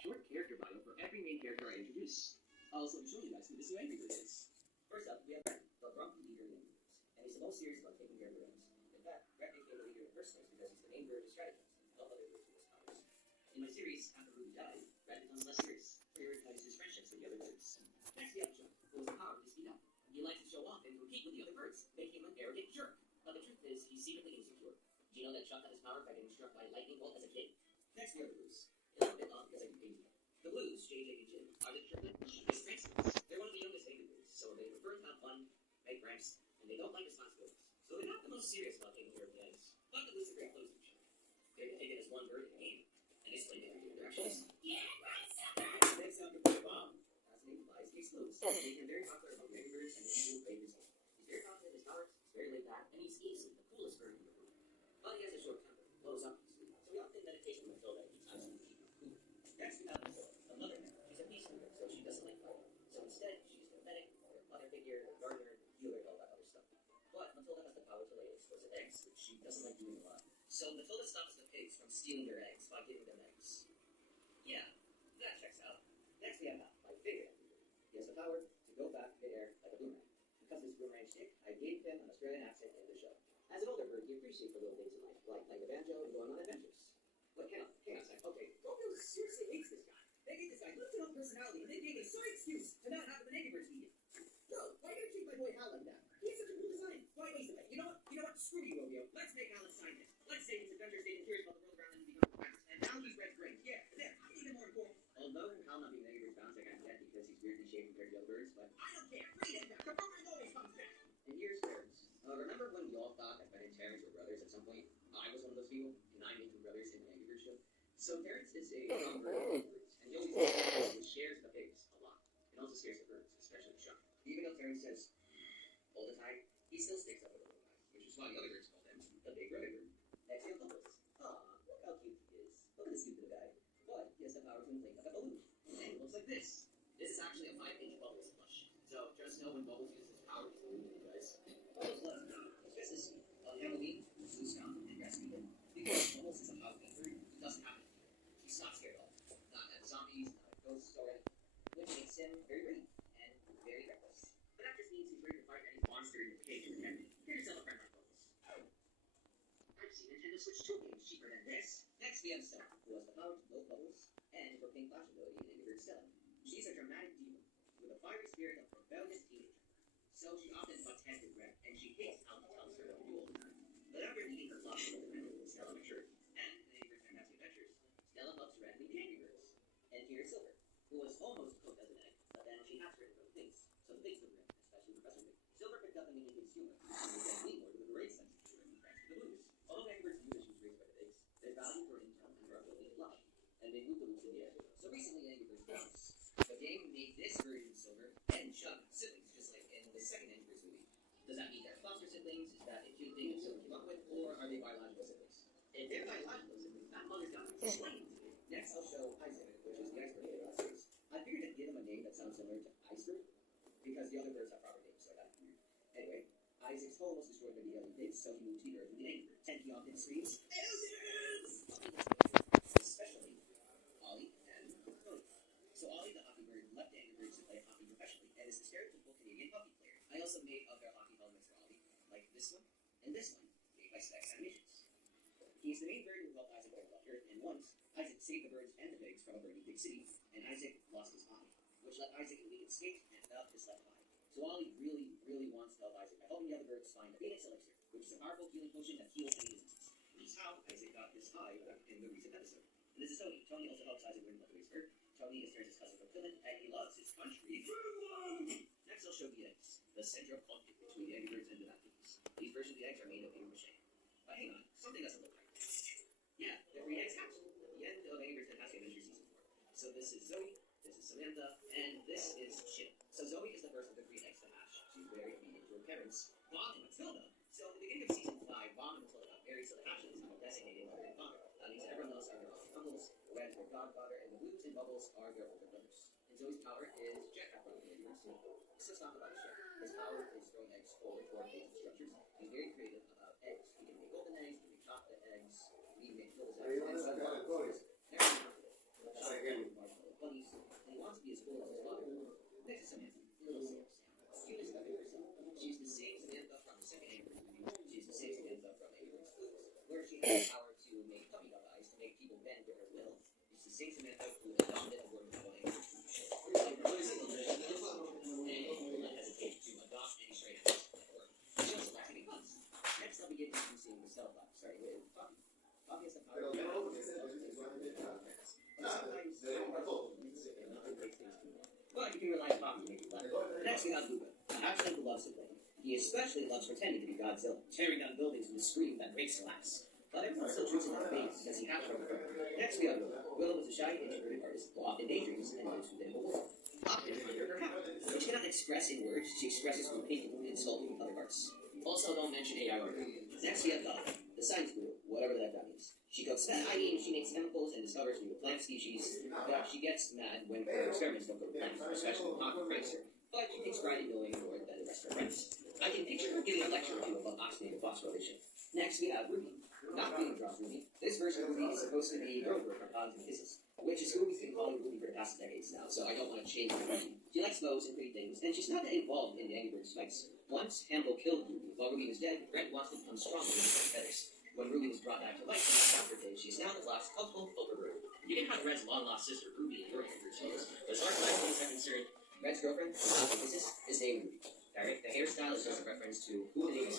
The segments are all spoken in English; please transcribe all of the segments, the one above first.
short character bio for every main character I introduce. I'll also be showing you guys who this new Angry Bird is. First up, we have Red, the grumpy leader of the Angry Birds, and he's the most serious about taking care of the rings. In fact, Red became the leader in the first place because he's the main bird to strategize and help other birds with his powers. In my series, after Ruby died, Red becomes less serious, prioritizes his friendships with the other birds. Next, we have Chuck, who has the power to speed up. He likes to show off and compete with the other birds, making him an arrogant jerk. But the truth is, he's secretly insecure. Do you know that Chuck got his power by getting struck by a lightning bolt as a kid? Next, we have the Blues. It's a bit odd because I can paint them. The Blues, JJ and Jim, are the mischievous pranksters. They're one of the youngest Angry Birds, so they prefer to have fun, make pranks, and they don't like responsibilities. So they're not the most serious about taking care of the eggs. But the Blues are very close to each other. They're taken as one bird in a game, and they split into different directions. Yeah, right, sucker! Next up, the Blue Bomb. As the name implies, he explodes, making him very popular among Angry Birds and the people who play his game. He's very confident in his powers, he's very laid back, and he's easily the coolest bird in the room. But he has a short temper, blows up easily, so we all think meditation with Matilda each time she keeps cool. Next, we have Matilda, the mother bear. She's a peacemaker, so she doesn't like fighting. So instead, she's the medic, mother figure, gardener, healer, and all that other stuff. But Matilda has the power to lay explosive eggs, which she doesn't like doing a lot. So Matilda stops the pigs from stealing their eggs by giving them eggs. Yeah, that checks out. Next, we have Matt, my favorite Angry Bird. He has the power to go back mid-air like a boomerang. Because of his boomerang stick, I gave him an Australian accent in the show. As an older bird, he appreciates the little things in life, like playing the banjo and going on adventures. But hang on a second. Okay, Romeo seriously hates this guy. They gave this guy lifted up personality, and they gave me some excuse to not have him in Angry Birds media. Bro, why are you gonna treat my boy Hal like that? He has such a cool design. Why waste it? You know what? Screw you, Romeo. Let's make Alan sign this. Let's say his adventures made him curious about the world around him and become practice. And now he's Red's brain. Yeah, there. I'm even more important. Although Hal not being Angry Birds bounce, I can't get because he's weirdly shaped compared to other birds, but I don't care. Bring him back. The boomerang always comes back. And here's Terrence. Remember when we all thought that Ben and Terrence were brothers at some point? I was one of those people, and I made them brothers in the Angry Birds show. So Terrence is a strong bird of birds, and he always shares the pigs a lot. It also scares the birds, especially Chuck. Even though Terrence says all the time, he still sticks up for the little guy, which is why the other birds call him the big brother bird. Next, we have Bubbles. Aw, look how cute he is. Look at this cute little guy. But he has the power to inflate like a balloon. And it looks like this. This is actually a 5-inch Bubbles plush. So just know when Bubbles uses his power, he's balloon, you guys. Bubbles loves Christmas, Halloween, gustan, and Rasputin. Because Bubbles is a house member who doesn't have anything. He's not scared at all. Not at zombies, not at ghosts or anything. Which makes him very brave and very reckless. But that just means he's ready to fight any monster in the cage or protect it. Get yourself a friend like Bubbles. I've seen Nintendo Switch 2 games cheaper than this. Next, we have Stella, who has the power to blow bubbles and her pink flash ability in Angry Birds Stella. She's a dramatic diva with a fiery spirit of rebellious teenager. So she often butts heads with Red, and she hates how he tells her what to do all the time. But after eating her fluff with Red, Stella matures, and in Angry Birds Fantastic Adventures, Stella helps Red meet the Angry Birds. And here's Silver, who was almost cooked as an egg, but then she hatched her into the pigs. So the pigs look Red, especially Professor Pig. Silver picked up the mini pig's humor, and began being more with a great sense of humor and friends with the Blues. Although Angry Birds knew that she was raised by the pigs, they valued her intel and her ability to blush, and they moved the Blues in the air. So recently, Angry Birds Bounce, the game made this version of Silver and Chuck siblings, just like in the second Angry Birds movie. Does that mean they're foster siblings? Is that a cute thing that Silver came up with, or are they biological siblings? If they're biological siblings, that mother's got to explain to me. Next, I'll show Isaac, which is the iceberg of the series. I figured I'd give him a name that sounds similar to iceberg, because the other birds have proper names, so I got it weird. Anyway, Isaac's home was destroyed by the alien pigs, so he moved to the earth with the Angry Birds. And he often screams, aliens! Especially Ollie and Tony. So Ollie, the hockey bird, left Angry Birds to play hockey professionally, and is the stereotypical Canadian hockey player. I also made other hockey helmets for Ollie, like this one, and this one, made by Specs Animations. He's the main bird who helped Isaac go left Earth, and once, Isaac saved the birds and the pigs from a burning big city, and Isaac lost his eye, which let Isaac and Lee escape and develop his left eye. So Ollie really wants to help Isaac by helping the other birds find the Phoenix Elixir, which is a powerful healing potion that heals any diseases. Which is how Isaac got his eye in the recent episode. And this is Tony. Tony also helps Isaac learn about the Whisper. Tony is Terrence's cousin from Finland, and he loves his country. Next, I'll show the eggs, the center of conflict between the Angry Birds and the Battlings. These versions of the eggs are made of paper mache. But hang on, something doesn't look right. Yeah, the three eggs hatched at the end of Angry Birds Fantastic Adventures Season 4. So this is Zoe, this is Samantha, and this is Chip. So Zoe is the first of the 3 eggs to hatch. She's very obedient to her parents, Bob and Matilda. So at the beginning of Season 5, Bob and Matilda got married, so the hatchlings are designated mother and father. That means everyone else are their uncles, Red is their godfather, and the Blues and Bubbles are their older brothers. And Zoe's power is jetpack running. So let's talk about Chip. His power is throwing eggs forward toward gates and structures. He's very creative about eggs. He can make golden eggs, he can make chocolate eggs, he can make Phyllis eggs, and so on. Very confident. Next, I'll begin introducing the cell block, starting with Poppy. Poppy has the power to sometimes but you can rely on Poppy to make you laugh. Next, we have Luca. Actually, who loves to play. He especially loves pretending to be Godzilla, tearing down buildings with a scream that breaks glass. But everyone still treats him like a baby because he has trouble. Next, we have Willow. Willow is a shy, introverted artist who often daydreams and lives within a world. Often under her hat. When she cannot express in words, she expresses through painting and sculpting with other arts. Also, don't mention AI art. Next, we have Dog, the science guru, whatever that means. She cooks she makes chemicals and discovers new plant species. She gets mad when her experiments don't go to plan, especially when Hawk pranks her. But she takes pride in knowing more than the rest of her friends. I can picture her giving a lecture or two about oxygen and phosphorylation. Next, we have Ruby. Not Ruby draws Ruby. This version of Ruby is supposed to be girl group from Hans and Kisses, which is who we've been calling Ruby for the past decades now, so I don't want to change her name. She likes bows and pretty things, and she's not that involved in the Angry Birds fights. Once, Hannibal killed Ruby. While Ruby was dead, Brent wants to become strong with his feathers. When Ruby was brought back to life in the after days, she is now the last helpful overbird. You can have Red's long-lost sister Ruby in your Angry Birds photos. As far as my things are concerned, Red's girlfriend, is named Ruby. The hairstyle is just a reference to who the name is.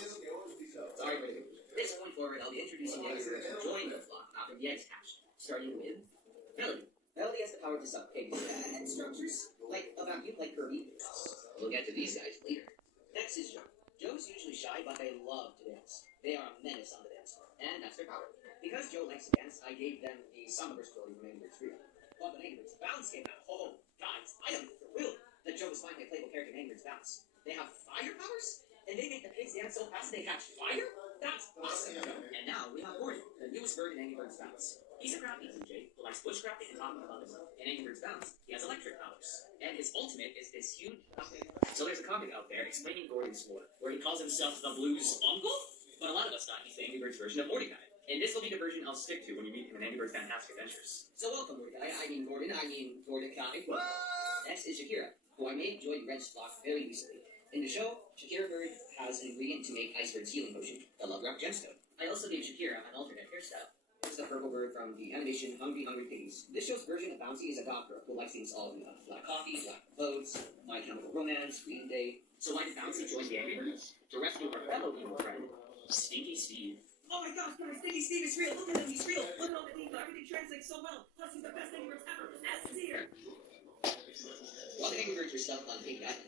Sorry for the This point forward, I'll be introducing the Angry Birds who join the flock after the eggs hatched, starting with Melody. Melody has the power to suck pigs and structures, like a vacuum, like Kirby. We'll get to these guys later. Next is Joe. Joe's usually shy, but they love to dance. They are a menace on the dance floor, and that's their power. Because Joe likes to dance, I gave them the Summerburst ability from Angry Birds 3. But when Angry Birds Bounce came out, oh, guys, I am thrilled that Joe was finally a playable character in Angry Birds Bounce. They have fire powers, and they make the pigs dance so fast they catch fire? That's awesome, Joe. And now we have Gordon, the newest bird in Angry Birds Bounce. He's a crafty DJ who likes bushcrafting and talking about himself. In Angry Birds Bounce, he has electric powers. And his ultimate is this huge puppet. So there's a comic out there explaining Gordon's lore, where he calls himself the Blues Uncle? But a lot of us thought he's the Angry Birds version of Mordecai. And this will be the version I'll stick to when you meet him in Angry Birds Fantastic Adventures. So welcome, Mordecai. Gordon. Mordecai. Next is Shakira, who I made join Red's flock very recently. In the show, Shakira Bird has an ingredient to make Icebird's healing potion, the Love Rock Gemstone. I also gave Shakira an alternate hairstyle. It's the purple bird from the animation Hungry Hungry Piggies. This show's version of Bouncy is a goth girl who likes things all new. Black coffee, black clothes, My Chemical Romance, Green Day. So why did Bouncy join the Angry Birds? To rescue her fellow evil friend, Stinky Steve. Oh my gosh, guys, Stinky Steve is real. Look at him, he's real. Look at all the detail. Everything translates so well. Plus, he's the best Angry Birds ever. S is here. While the Angry Birds were stuck on Pig Island,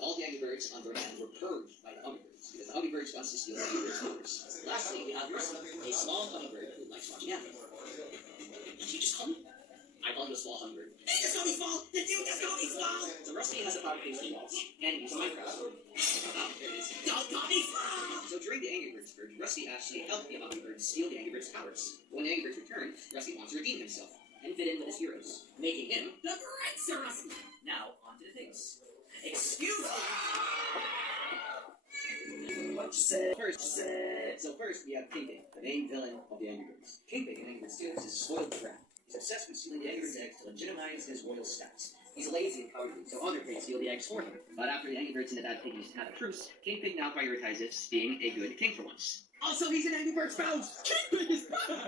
all the Angry Birds on Vernon were purged by the Hummingbirds, because the Hummingbirds wants to steal the Angry Birds' numbers. Lastly, we have Rusty, a small hummingbird who likes watching anime. Did he just call me? I called him a small hummingbird. He just called me small! The dude just called me small! So Rusty has the power to face the walls, and he's Minecraft. Oh, there it is. Don't call me small! So during the Angry Birds purge, Rusty actually helped the Hummingbirds steal the Angry Birds' powers. When the Angry Birds return, Rusty wants to redeem himself, and fit in with his heroes, making him the Great Sir Rusty! Now, on to the things. Excuse me! What you said? First, we have Kingpin, the main villain of the Angry Birds. Kingpin in Angry Birds 2 is a spoiled brat. He's obsessed with stealing the Angry Birds' eggs to legitimize his royal status. He's lazy and cowardly, so other pigs steal the eggs for him. But after the Angry Birds and the bad piggies had a truce, Kingpin now prioritizes being a good king for once. Also, he's an Angry Birds Bounce! Kingpin is back! Go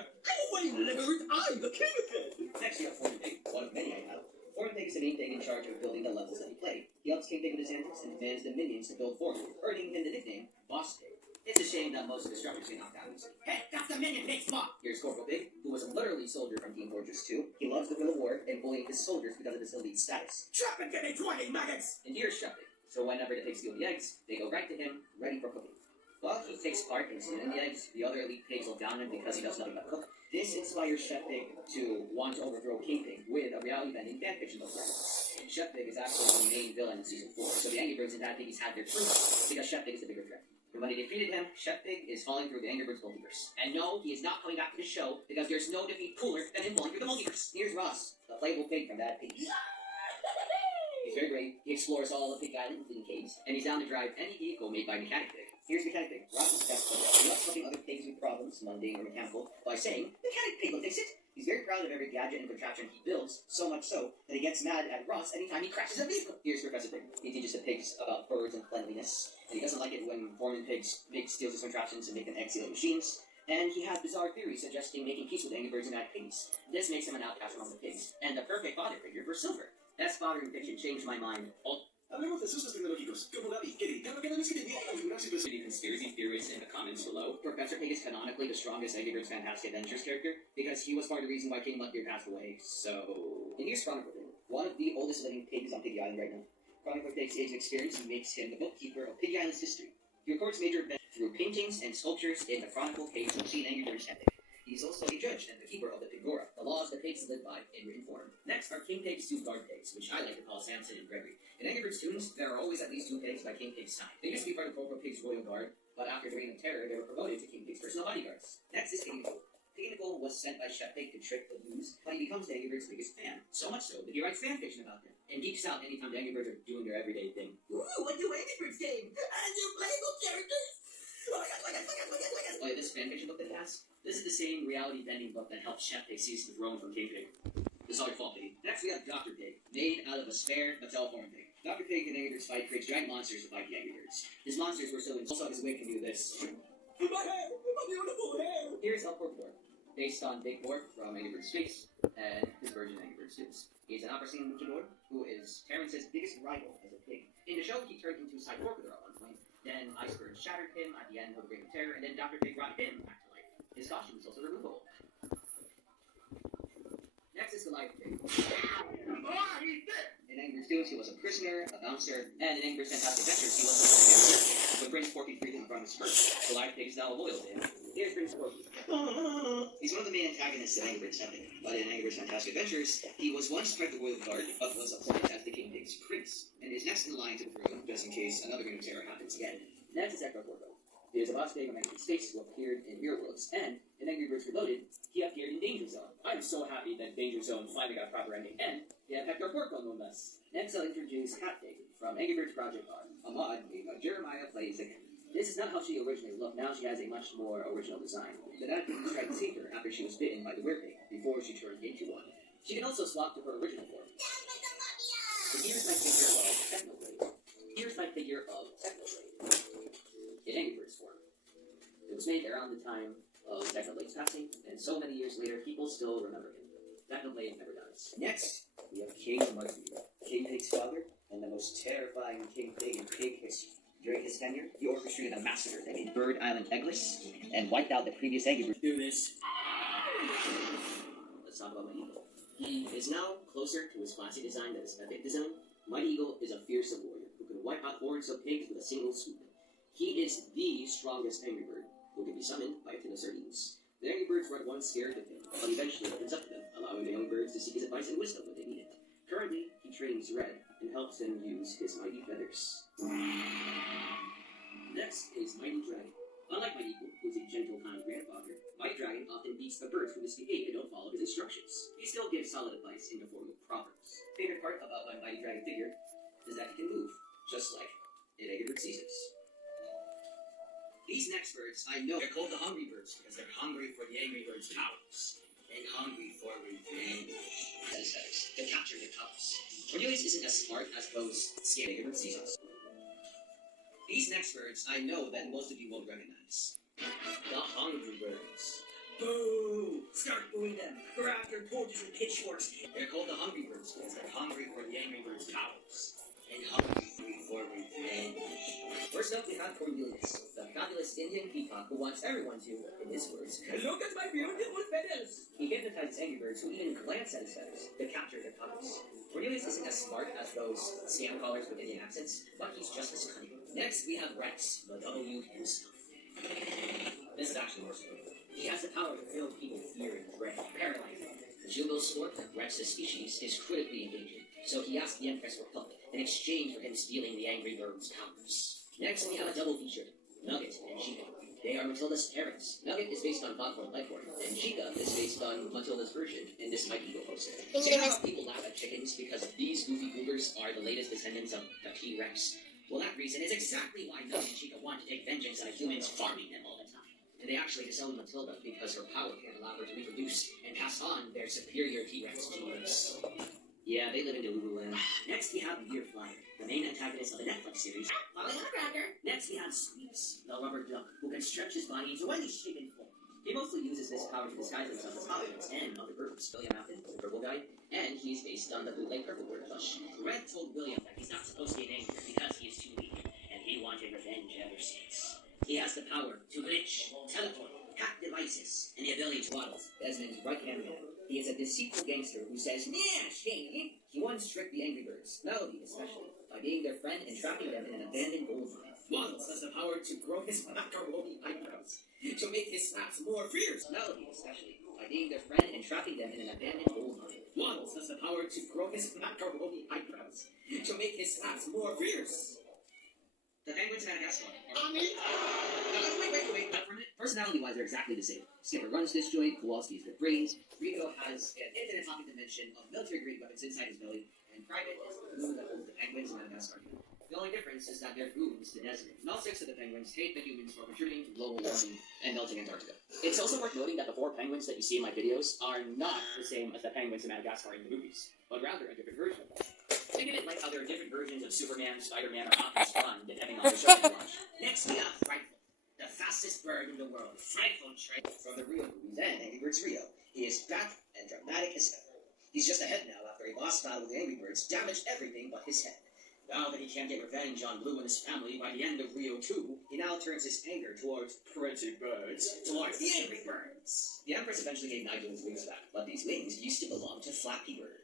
away, lizard! I'm the Kingpin! Next, we have Fortnite, one of many I have. Fortnite is the main thing in charge of building the levels that we play. He helps Kingpin with his antics and demands the minions to build for him, earning him the nickname Boss Pig. It's a shame that most of the structures get knocked down easily. Hey, that's the minion pig spot! Here's Corporal Pig, who was a literally soldier from Team Fortress 2. He loves the thrill of war and bullying his soldiers because of his elite status. Trap and give me 20 maggots! And here's Chef Pig. So whenever the pigs steal the eggs, they go right to him, ready for cooking. Well, he takes part in stealing the eggs. The other elite pigs look down on him because he does nothing but cook. This inspires Chef Pig to want to overthrow Kingpin with a reality-bending fanfiction novel. Chef Pig is actually the main villain in Season 4, so the Angry Birds and Bad Piggies had their truce because Chef Pig is the bigger threat. And when they defeated him, Chef Pig is falling through the Angry Birds multiverse. And no, he is not coming back to the show because there's no defeat cooler than him falling through the multiverse. Here's Ross, the playable pig from Bad Piggies. He's very brave. He explores all of Pig Island, including caves, and he's down to drive any vehicle made by Mechanic Pig. Here's Mechanic Pig. Ross is best. He loves helping other pigs with problems, mundane or mechanical, by saying, Mechanic Pig will fix it. He's very proud of every gadget and contraption he builds, so much so that he gets mad at Ross anytime he crashes a vehicle. Here's Professor Pig. He teaches the pigs about birds and cleanliness, and he doesn't like it when foreman Pig steals his contraptions and make them egg-sealing machines. And he has bizarre theories suggesting making peace with Angry Birds and Bad Piggies. This makes him an outcast among the pigs, and the perfect father figure for Silver. Best father in fiction changed my mind. Hablemos de asuntos tecnológicos, como Gaby, que gritaba cada vez que tenía que configurarse su Conspiracy theories in the comments below. Professor Pig is canonically the strongest Angry Birds Fantastic Adventures character because he was part of the reason why King Mudbeard passed away. So, in here's Chronicle Pig, one of the oldest living pigs on Piggy Island right now. Chronicle Pig's age and experience makes him the bookkeeper of Piggy Island's history. He records major events through paintings and sculptures in the Chronicle page of the Angry Birds epic. He's also a judge and the keeper of the Pigora, the laws the pigs live by in written form. Next are King Pig's two guard pigs, which I like to call Samson and Gregory. In Angry Birds tunes, there are always at least two pigs by King Pig's side. They used to be part of Corporal Pig's royal guard, but after the Reign of Terror, they were promoted to King Pig's personal bodyguards. Next is Piggy Nicole. Piggy Nicole was sent by Chef Pig to trick the Blues, but he becomes the Angry Birds' biggest fan. So much so that he writes fan fiction about them, and geeks out anytime the Angry Birds are doing their everyday thing. Ooh, a new Angry Birds game! And new playable characters! Oh my god. Oh yeah, this fan fiction book that he has? This is the same reality bending book that helped Chef Pig seize the throne from King Pig. It's all your fault, Piggy. Next we have Dr. Pig, made out of a spare Mattel-formed pig. Dr. Pig in Angry Birds fight creates giant monsters to fight the Angry Birds. His monsters were so also his wig can do this. My hair! My beautiful hair! Here's Upward Pork, based on Big Pork from Angry Birds Space, and his version of Angry Birds Students. He's an opera singing luchador who is Terrence's biggest rival as a pig. In the show, he turned into Cyborg at one point. Then Iceberg shattered him at the end of the Reign of Terror, and then Dr. Pig brought him back to life. His costume is also removable. Next is Goliath Pig. In Angry Birds Students, he was a prisoner, a bouncer, and in Angry Birds Fantastic Adventures, he was a prisoner. When Prince Porky freed him from his curse, Goliath Pig is now loyal to him. Here's Prince Porky. He's one of the main antagonists of Angry Birds epic, but in Angry Birds Fantastic Adventures, he was once part of the royal guard, but was appointed as the King Pig's prince, and is next in line to the throne, just in case another Reign of Terror happens again. Next is Echo Porco. He is a boss pig of Angry Birds Space who appeared in Hero Worlds, and in Angry Birds Reloaded, he appeared in Danger Zone. I'm so happy that Danger Zone finally got a proper ending, and we have Hector Porco no less. Next I'll introduce Cat Pig from Angry Birds Project R, a mod made by Jeremiah Plays Again. This is not how she originally looked. Now she has a much more original design. The dad pig tried to save her after she was bitten by the werepig before she turned into one. She can also swap to her original form. Here's my figure of Technoblade. Here's my figure of Technoblade in Angry Birds form. It was made around the time of Technoblade's passing, and so many years later, people still remember him. Technoblade never dies. Next, we have King Mudbeard, King Pig's father, and the most terrifying King Pig in pig history. During his tenure, he orchestrated a massacre that made Bird Island eggless and wiped out the previous Angry Birds. Do this. Let's talk about Mighty Eagle. He is now closer to his classic design than his epic design. Mighty Eagle is a fearsome warrior who can wipe out hordes of pigs with a single swoop. He is the strongest Angry Bird who can be summoned by a tin of sardines. The Angry Birds were at once scared of him, but eventually opens up to them, allowing the young birds to seek his advice and wisdom when they need it. Currently, he trains Red and helps them use his mighty feathers. Next is Mighty Dragon. Unlike Mighty Eagle, who is a gentle, kind grandfather, Mighty Dragon often beats the birds who misbehave and don't follow his instructions. He still gives solid advice in the form of proverbs. Favorite part about my Mighty Dragon figure is that he can move, just like in Angry Birds Seasons. These next birds, I know, they're called the Hungry Birds because they're hungry for the Angry Birds' powers and hungry for revenge. To capture the cubs. Cornelius isn't as smart as those scary Angry Birds Seasons. These next birds, I know that most of you won't recognize. The Hungry Birds. Boo! Start booing them. Grab your torches and pitchforks. They're called the Hungry Birds because they're hungry for the Angry Birds' powers and hungry for revenge. First up, we have Cornelius, the fabulous Indian peacock who wants everyone to, in his words, look at my beautiful feathers. He hypnotizes Angry Birds who even glance at his feathers to capture their cubs. Cornelius isn't as smart as those scam callers with Indian accents, but he's just as cunning. Next, we have Rex, the W himself. This is actually more simple. He has the power to fill people with fear and dread, paralyze them. The jugal sport, Rex's species, is critically endangered, so he asked the Empress for help in exchange for him stealing the Angry Birds' powers. Next, we have a double feature, Nugget and Chica. They are Matilda's parents. Nugget is based on Foghorn Leghorn, and Chica is based on Matilda's version in this Mighty Eagle poster. So you know how people laugh at chickens because these goofy cougars are the latest descendants of the T-Rex? Well, that reason is exactly why Nugget and Chica want to take vengeance on the humans farming them all the time. And they actually disown Matilda because her power can't allow her to reproduce and pass on their superior T-Rex genes. Yeah, they live in Lululand. Next, we have Beer Flyer, the main antagonist of the Netflix series. Next, we have Squeaks, the rubber duck, who can stretch his body into any shape and form. He mostly uses this power to disguise himself as favoritos and other groups. William Afton, the purple guy, and he's based on the bootleg purple word plush. Red told William that he's not supposed to be an angry because he is too weak, and he wanted revenge ever since. He has the power to glitch, teleport, hack devices, and the ability to waddle. Desmond's right-hand man. He is a deceitful gangster who says, "Nah, shame." He once tricked the Angry Birds, Melody especially, by being their friend and trapping them in an abandoned gold mine. Waddles has the power to grow his macaroni eyebrows, to make his slaps more fierce. Melody especially, by being their friend and trapping them in an abandoned gold mine. Waddles has the power to grow his macaroni eyebrows, to make his slaps more fierce. The penguins of Madagascar. Wait. For a minute. Personality-wise, they're exactly the same. Skipper runs this joint, Kowalski's got brains, Rico has an infinite pocket dimension of military-grade weapons inside his belly, and Private is the glue that holds the penguins of Madagascar. The only difference is that they're goons to Desmond. And all 6 of the penguins hate the humans for contributing to global warming and melting Antarctica. It's also worth noting that the 4 penguins that you see in my videos are not the same as the penguins in Madagascar in the movies, but rather a different version of them. Think of it like how there are different versions of Superman, Spider-Man, or Optimus Prime, depending on the show you watch. Next we have Frightful, the fastest bird in the world. Frightful Trey from the Rio movies and Angry Birds Rio. He is back and dramatic as ever. He's just ahead now after a boss battle with the Angry Birds damaged everything but his head. Now that he can't get revenge on Blue and his family by the end of Rio 2, he now turns his anger towards pretty birds, towards the Angry Birds. The Empress eventually gave Nigel his wings back, but these wings used to belong to Flappy Bird.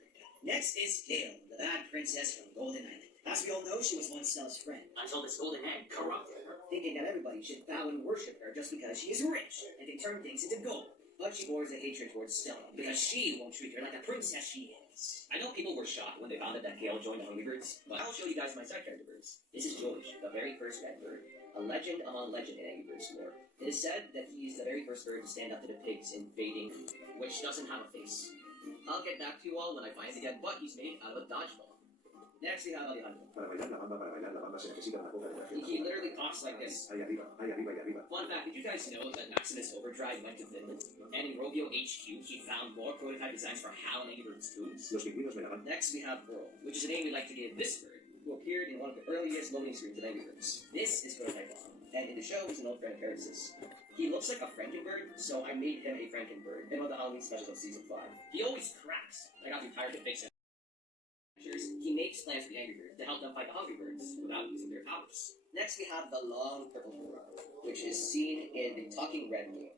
Next is Gale, the bad princess from Golden Island. As we all know, she was once Stella's friend, until this golden egg corrupted her, thinking that everybody should bow and worship her just because she is rich and can turn things into gold. But she bores a hatred towards Stella, because she won't treat her like the princess she is. I know people were shocked when they found out that Gale joined the Hungry Birds, but I'll show you guys my side character birds. This is George, the very first red bird, a legend among legend in Angry Birds lore. It is said that he is the very first bird to stand up to the pigs invading, which doesn't have a face. I'll get back to you all when I find it again, but he's made out of a dodgeball. Next we have Alejandro. Para bailar la bamba se necesita una poca de He literally talks like this. Ahí arriba, ahí arriba, ahí arriba. Fun fact, did you guys know that Maximus Overdrive went to Finland? And in Rovio HQ, he found more prototype designs for HAL and Angry Birds tunes? Los pingüinos me la van. Next we have Pearl, which is a name we like to give this bird, who appeared in one of the earliest loading screens of Angry Birds. This is prototype 1, and in the show he's an old friend of Paradis's. He looks like a Frankenbird, so I made him a Frankenbird in one of the Halloween specials of Season 5. He always cracks. I got too tired to fix him. He makes plans for the Angry Birds to help them fight the Hungry Birds without using their powers. Next we have the long purple figura, which is seen in the Talking Red game.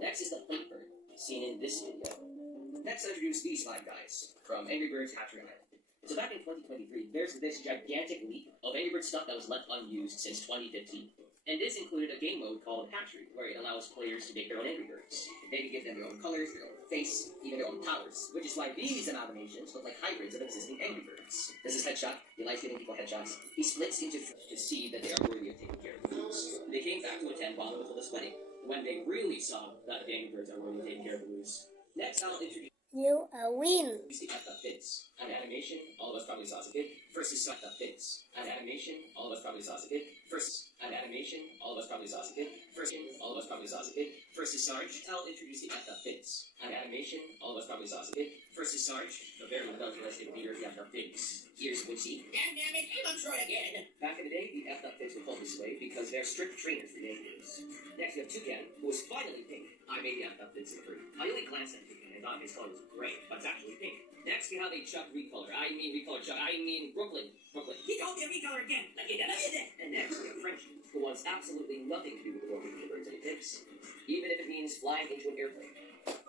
Next is the plate bird, seen in this video. Next I introduce these 5 guys from Angry Birds Hatchery Island. So back in 2023, there's this gigantic leap of Angry Birds stuff that was left unused since 2015. And this included a game mode called Hatchery, where it allows players to make their own Angry Birds. They can give them their own colors, their own face, even their own powers, which is why these amalgamations look like hybrids of existing Angry Birds. This is Headshot. He likes giving people headshots. He splits into to see that they are worthy of taking care of the Blues. They came back to attend while it was wedding, when they really saw that the Angry Birds are worthy of taking care of the Blues. Next, I'll introduce You a win. the F that fits. An animation, all of us probably saw as a kid. First is F that fits. An animation, all of us probably saw as a kid. First, an animation, all of us probably saw as a kid. First, all of us probably saw as a kid. First is Sarge. I'll introduce the F that fits. An animation, all of us probably saw as a kid. First is Sarge, the very well-dressed leader of the F that fits. Here's Woodsy. Damn it, I'm on short again. Back in the day, the F that fits were called this way because they're strict trainers for Yankees. Next, we have Toucan, who is finally pink. I made the F that fits in 3. I only glanced at Toucan. I thought his color was great, but it's actually pink. Next, we have a Chuck recolor. I mean Brooklyn. He told me to recolor again. And next, we have Frenchie, who wants absolutely nothing to do with the working birds that he picks, even if it means flying into an airplane.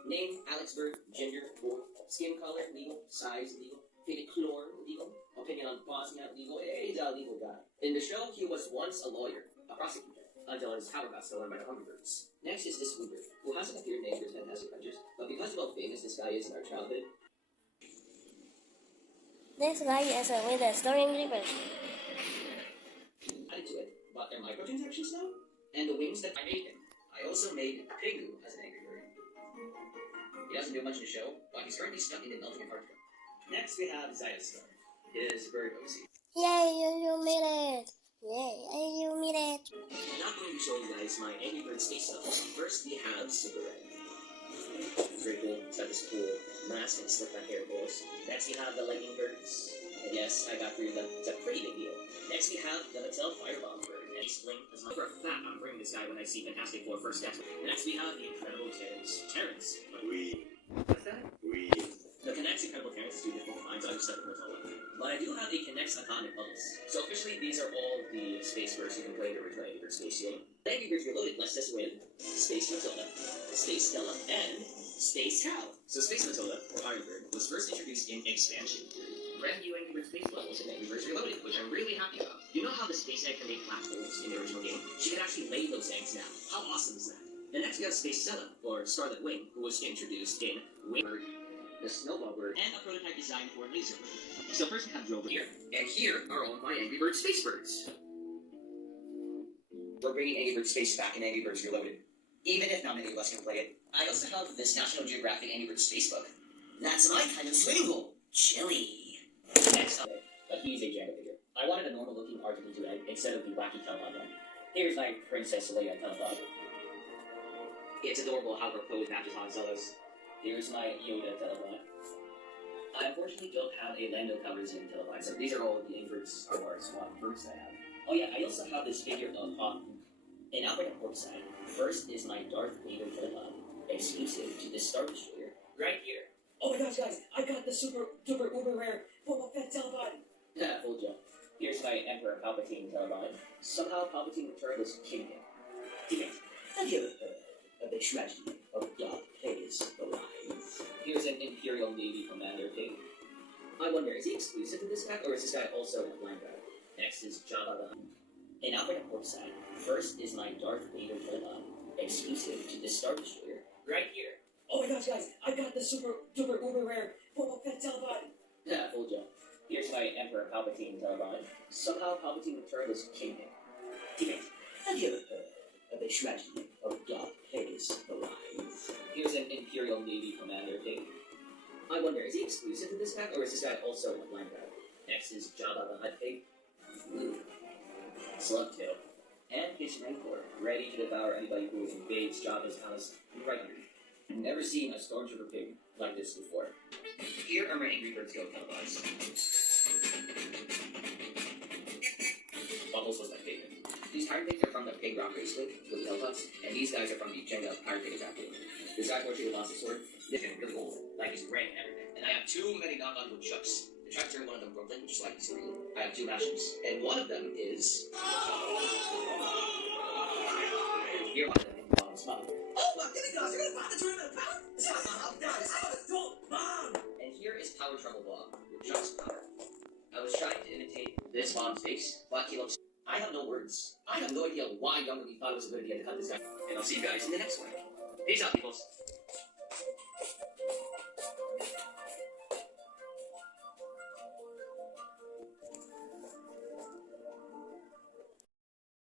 Name, Alex Bird, gender, boy, skin color, legal, size, legal, favorite chlor, legal, opinion on Bosnia, legal. He's a legal guy. In the show, he was once a lawyer, a prosecutor, until his power got stolen by the Hungry Birds. Next is this Weaver, who hasn't appeared in Angry Birds Fantastic Adventures, but because of how famous this guy is in our childhood, This guy is with a story Angry Birds. added to it, but they're microtransactions now, and the wings that I made him. I also made Pingu as an Angry Bird. He doesn't do much in the show, but he's currently stuck in the melting Antarctica. Next we have Zayastar, his bird OC. Yay, you made it. Yay, you made it. I'm not going to show you guys my Angry Bird space stuff. First we have Cigarette. It's very cool. It's got this cool mask and slick back hair balls. Next we have the Lightning Birds. And yes, I got 3 of them. It's a pretty big deal. Next we have the Mattel Firebomb Bird. And space bling as my... For a fact, I'm bringing this guy when I see Fantastic Four First Steps. Next, we have the incredible Terrence. Terrence. Oui. What's that? Oui. The Connect's incredible Terrence is too difficult to find, so I just stuck with Matilda. But I do have a Connect's iconic bubbles. So officially, these are all the Space Birds you can play the original Angry Birds Space game. Angry Birds Reloaded lets us win Space Matilda, Space Stella, and Space Hal. So Space Matilda, or Iron Bird, was first introduced in Expansion. Brand new Angry Birds Space levels in Angry Birds Reloaded, which I'm really happy about. You know how the Space Egg can make black holes in the original game? She can actually lay those eggs now. How awesome is that? And next we have Space Stella, or Scarlet Wing, who was introduced in Wing, the Snowball Bird, and a prototype design for Laser Bird. So first we have Drover here, and here are all my Angry Birds Space Birds. We're bringing Angry Birds Space back in Angry Birds Reloaded, even if not many of us can play it. I also have this National Geographic Angry Birds Space book. That's my kind of swimming pool. Chilly. Next up, a He's a Janda figure. I wanted a normal-looking R2D2 egg instead of the wacky Telebog one. Here's my Princess Leia Telebog. It's adorable how her pose matches Han Solo's. Here's my Yoda Telebog. I unfortunately don't have a Lando Calrissian Telebog, so these are all the Angry Birds Star Wars birds I have. Oh yeah, I also have this figure of an Alfred Porkside. First is my Darth Vader Telebog, exclusive to the Star Destroyer, right here. Oh my gosh, guys, I got the super duper uber rare Boba Fett Telebog. Fooled ya. Here's my Emperor Palpatine Telebog. Somehow Palpatine returned as Kingdom. Have you ever heard of the tragedy of dark places alive? Here's an Imperial Navy Commander Pig. I wonder, is he exclusive to this pack, or is this guy also a blind guy? Next is Jabba the Hutt. An Alfred Porkside. First is my Darth Vader Telebog, exclusive to the Star Destroyer, right here. Oh my gosh, guys, I got the super duper uber rare Boba Fett Telebog. Fooled ya. Here's my Emperor Palpatine Telebog. Somehow Palpatine returned as Kingdom. Have you ever heard of the tragedy of dark places alive? Here's an Imperial Navy Commander Pig. I wonder, is he exclusive to this pack, or is this guy also a blind guy? Next is Jabba the Hutt Pig. Slugtail. And his Rancor, ready to devour anybody who invades Jabba's palace right under. I've never seen a Stormtrooper pig like this before. Here are my Angry Birds Go Telepods. Bubbles was my favorite. These Iron Pigs are from the Pig Rock Race League with Telepods, and these guys are from the Jenga Iron Pig Attack League. This guy fortunately lost his sword. This is really old, like his gray and everything. And I have too many knock-on woodchucks. The tractor, one of them Brooklyn, which is like this green. I have two Lashings, and one of them is... Here, one of them is Bob's mom. Oh my goodness, guys, you're gonna find the tournament of power? Shut up, guys, I'm an adult mom! And here is Power Trouble Bob, with Chuck's power. I was trying to imitate this Bob's face, but he looks... I have no words. I have no idea why Young Lee thought it was a good idea to cut this guy. And I'll see you guys in the next one. Peace out, peoples.